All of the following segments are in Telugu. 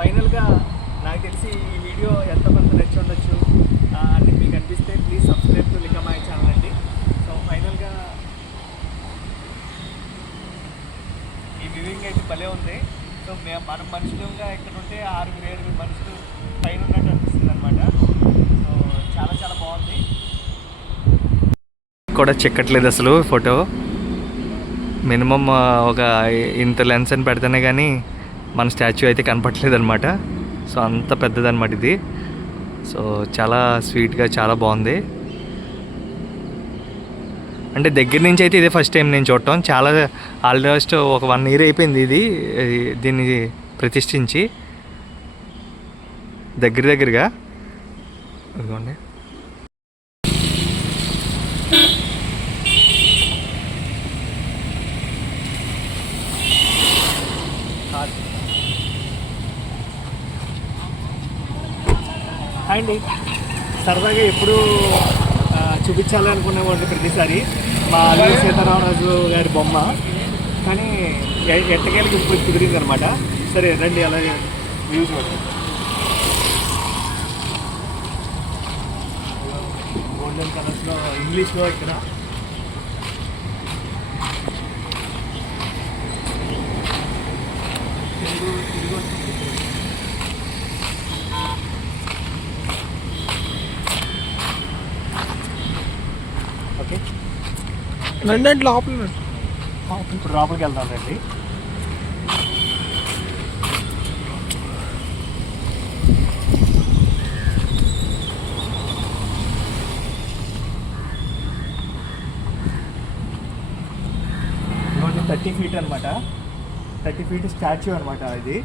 ఫైనల్గా నాకు తెలిసి ఈ వీడియో ఎంతమంది నచ్చి ఉండొచ్చు ఆ, అని మీకు అనిపిస్తే please subscribe to Lingamaya channel అండి. సో ఫైనల్గా ఈ వివింగ్ అయితే భలే ఉంది. సో మేము మన మనుషులుగా ఇక్కడ ఉంటే ఆరుగురు ఏడుగురు మనుషులు పైన ఉన్నట్టు అనిపిస్తుంది అనమాట సో చాలా చాలా బాగుంది. కూడా చెక్కట్లేదు అసలు ఫోటో మినిమం ఒక ఇంత లెన్స్ అని పెడితేనే కానీ మన స్టాచ్యూ అయితే కనపట్లేదనమాట సో అంత పెద్దదనమాట ఇది. సో చాలా స్వీట్గా చాలా బాగుంది. అంటే దగ్గర నుంచి అయితే ఇదే ఫస్ట్ టైం నేను చూడటం. చాలా ఆల్మోస్ట్ ఒక వన్ ఇయర్ అయిపోయింది ఇది దీన్ని ప్రతిష్ఠించి. దగ్గర దగ్గరగా. ఇదిగోండి. అండ్ సరదాగా ఎప్పుడు చూపించాలి అనుకునేవాళ్ళు ప్రతిసారి. మా అల్లు సీతారామరాజు గారి బొమ్మ. కానీ ఎట్టకేళ్ళకి ఇప్పుడు కుదిరింది అనమాట సరే రండి అలాగే వ్యూ చూడండి. గోల్డెన్ కలర్స్లో ఇంగ్లీష్లో ఇక్కడ రండి లోపల ఇప్పుడు లోపలికి వెళ్దాం రండి ఇదిగోండి థర్టీ ఫీట్ అనమాట థర్టీ ఫీట్ స్టాచ్యూ అనమాట ఇది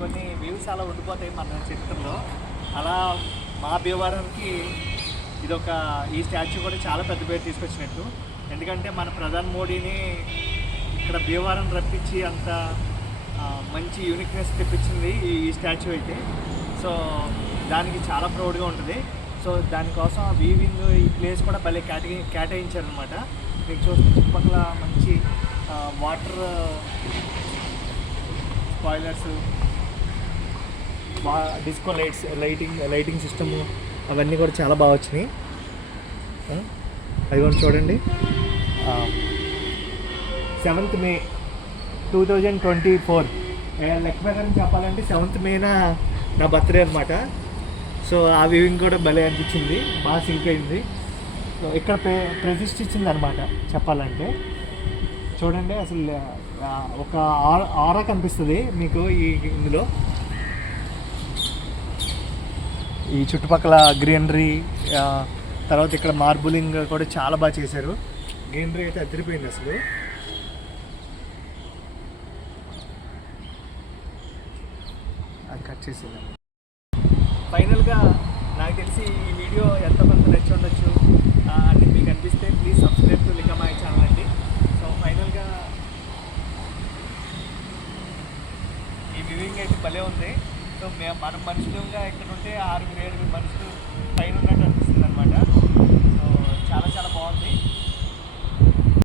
కొన్ని వ్యూస్ అలా ఉండిపోతాయి మన చరిత్రలో. అలా మా భీమవరంకి ఇదొక ఈ స్టాచ్యూ కూడా చాలా పెద్ద పేరు తీసుకొచ్చినట్టు. ఎందుకంటే మన ప్రధాని మోడీని ఇక్కడ భీమవరం రప్పించి అంత మంచి యూనిక్నెస్ తెప్పించింది ఈ స్టాచ్యూ అయితే. సో దానికి చాలా ప్రౌడ్గా ఉంటుంది. సో దానికోసం ఆ వీవింగ్ ఈ ప్లేస్ కూడా భలే కేటగి కేటాయించారనమాట మీకు చూస్తే చుట్టుపక్కల మంచి వాటర్ స్పాయిలర్స్ బాగా disco lights lighting lighting system అవన్నీ కూడా చాలా బాగా వచ్చినాయి. ఆ, అవి కూడా చూడండి. Seventh May two thousand twenty four లెక్క ప్రకారం చెప్పాలంటే సెవెంత్ మేన నా బర్త్డే అనమాట సో ఆ వ్యూవింగ్ కూడా భలే అనిపించింది. బాగా సింక్ అయింది. సో ఇక్కడ ప్ర ప్రతిష్ఠించింది అనమాట చెప్పాలంటే. చూడండి అసలు ఒక ఆర ఆరా కనిపిస్తుంది మీకు ఈ ఇందులో. ఈ చుట్టుపక్కల గ్రీనరీ తర్వాత ఇక్కడ మార్బులింగ్ కూడా చాలా బాగా చేశారు. గ్రీనరీ అయితే అదిరిపోయింది అసలు. అది కట్ చేసేదాం ఫైనల్గా నాకు తెలిసి ఈ వీడియో ఎంతమంది నచ్చి ఉండొచ్చు ఆ, అని మీకు అనిపిస్తే please subscribe to Lingamaya so మేము మనం మనుషులుగా ఇక్కడ ఉంటే ఆరుగురు ఏడుగురు మనుషులు పైన ఉన్నట్టు అనిపిస్తుంది అనమాట సో చాలా చాలా బాగుంది.